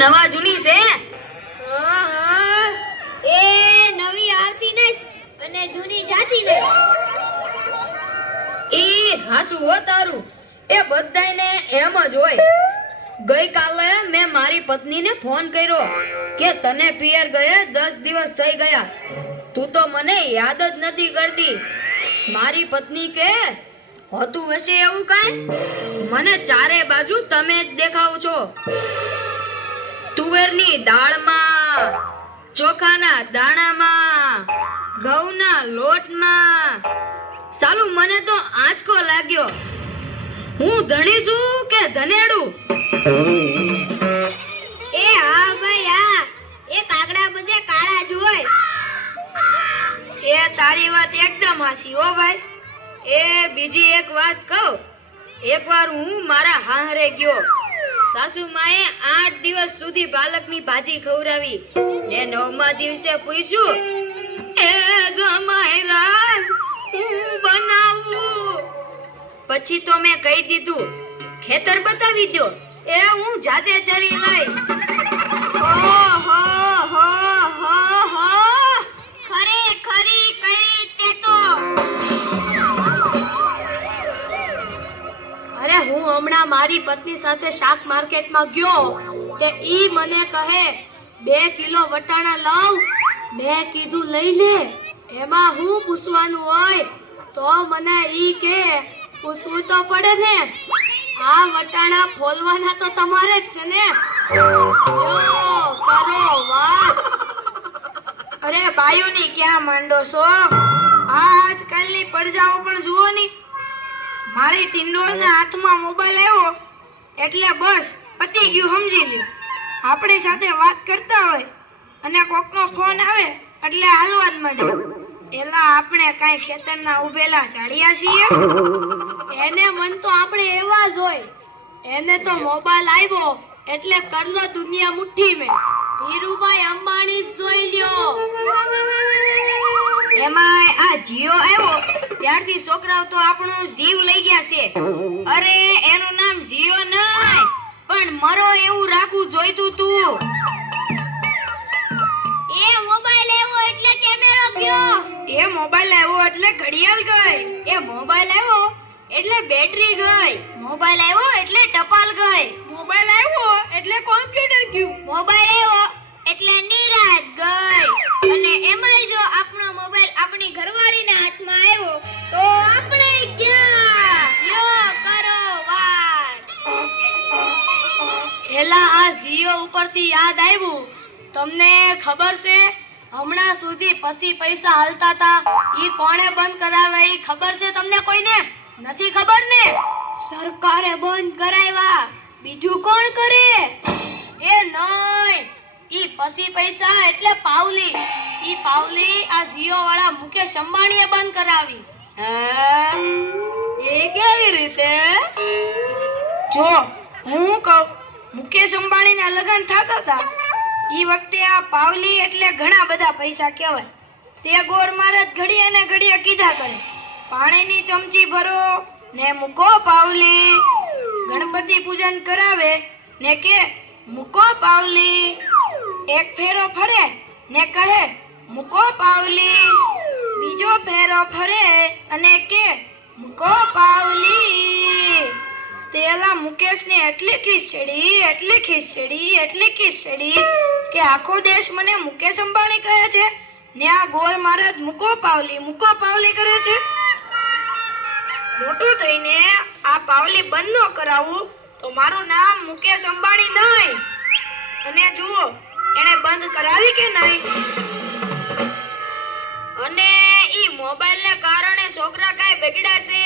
નવા જૂની છે? હા હા, એ નવી આવતી નહીં અને જૂની જાતી નહીં. ઈ હાસુ હો તારું, એ બધાયને એમ જ હોય. ગઈકાલે મેં મારી પત્નીને ફોન કર્યો કે તને પિયર ગયે 10 દિવસ થઈ ગયા, તું તો મને યાદ જ નથી કરતી. મારી પત્ની કે હોતું હશે એવું કાંઈ? મને ચારે બાજુ તમે જ દેખાવ છો. તુવેરની દાળમાં, ચોખાના દાણામાં, ઘઉંના લોટમાં. સાલું મને તો આંચકો લાગ્યો. હું ધણી છું કે ધનેડું? એ હા ભાઈ હા, એ કાગડા બધે કાળા જ હોય. એ તારી વાત એકદમ હાચી હો ભાઈ. એ બીજી એક વાત કહું. એકવાર હું મારા હાહરે ગયો. સાસુમાએ 8 દિવસ સુધી પાલકની ભાજી ખવડાવી ને 9મા દિવસે પૂછ્યું, એ જમાઈરા હું બનાવું? પછી તો મેં કહી દીધું, ખેતર બતાવી દો, એ હું જાતે ચરી લઈશ. ઓહો હો હો હો, ખરેખરી કરી તે તો. અરે હું હમણાં મારી પત્ની સાથે શાક માર્કેટમાં ગયો તે ઈ મને કહે 2 કિલો વટાણા લાવ. મેં કીધું લઈ લે, એમાં હું પૂછવાનું હોય? તો મને ઈ કે પૂછવું તો પડે ને, આ વટાણા ફોલવાના તો તમારે જ છે ને. યો કરો વાત. અરે બાયોની ક્યાં માંડો છો? આજકાલની પરજાઓ પણ જુઓ ની. મારી ટિંડોળના હાથમાં મોબાઈલ આવ્યો એટલે બસ પતી ગયું, સમજી લ્યો. આપણી સાથે વાત કરતા હોય અને કોકનો ફોન આવે એટલે હાલવા જ માંડે. એલા આપણે કાંઈ ખેતરના ઉભેલા ઝાડિયા છીએ? એને મન તો આપણે એવા જ હોય. એને તો મોબાઈલ આવ્યો એટલે કરલો દુનિયા મુઠ્ઠી મેં. ધીરુભાઈ અંબાણી જ જોઈ લ્યો. એમાંય આ જીઓ આવ્યો ત્યારથી છોકરાઓ તો આપણો જીવ લઈ ગયા છે. અરે એનું નામ જીઓ નહીં પણ મરો એવું રાખવું જોઈતું તું. એ મોબાઈલ આવ્યો એટલે કેમેરો ગયો. એ મોબાઈલ આવ્યો એટલે ઘડિયાળ ગઈ. એ મોબાઈલ આવ્યો એટલે બેટરી ગઈ. મોબાઈલ આવ્યો એટલે ટપાલ ગઈ. મોબાઈલ આવ્યો એટલે કોમ્પ્યુટર ગયું. મોબાઈલ આવ્યો એટલે નિરાત ગઈ. અને એમાંય જો આપણો મોબાઈલ આપણી ઘરવાળીના હાથમાં આવ્યો તો આપણે ગયા. યો કરો વાત. એલા આ જીઓ ઉપરથી યાદ આવ્યું, તમને ખબર છે હમણાં સુધી પછી પૈસા હાલતા હતા ઈ કોણે બંધ કરાવે? ઈ ખબર છે તમને કોઈને? નથી ખબર ને? સરકારે બંધ કરાવ્યા. બીજું કોણ કરે? એ નહીં, ઈ પછી પૈસા એટલે પાવલી. ઈ પાવલી આ જીઓ વાળા મુકેશ અંબાણીએ બંધ કરાવી. એ કેવી રીતે? જો હું કહું, મુકેશ અંબાણીના લગ્ન થતા હતા ઈ વખતે આ પાવલી એટલે ઘણા બધા પૈસા કહેવાય. તે ગોર મહારાજ ઘડીએ ને ઘડીએ કીધા કરે, પાણીની ચમચી ભરો ને મૂકો પાવલી. ગણપતિ પૂજન કરાવે ને કે મૂકો પાવલી. એક ફેરો ફરે ને કહે મૂકો પાવલી. બીજો ફેરો ફરે અને કે મૂકો પાવલી. તેલા મુકેશને એટલી ખીચડી કે આખો દેશ મને મુકેશ અંબાણી કહે છે ને આ ગોળ મહારાજ મૂકો પાવલી કરે છે. મોટું થઈને આ પાવલી બંધ ન કરાવું તો મારું નામ મુકેશ અંબાણી નહીં. અને જુઓ એને બંધ કરાવી કે નહીં. અને ઈ મોબાઈલને કારણે છોકરા કાંઈ બગડ્યા છે?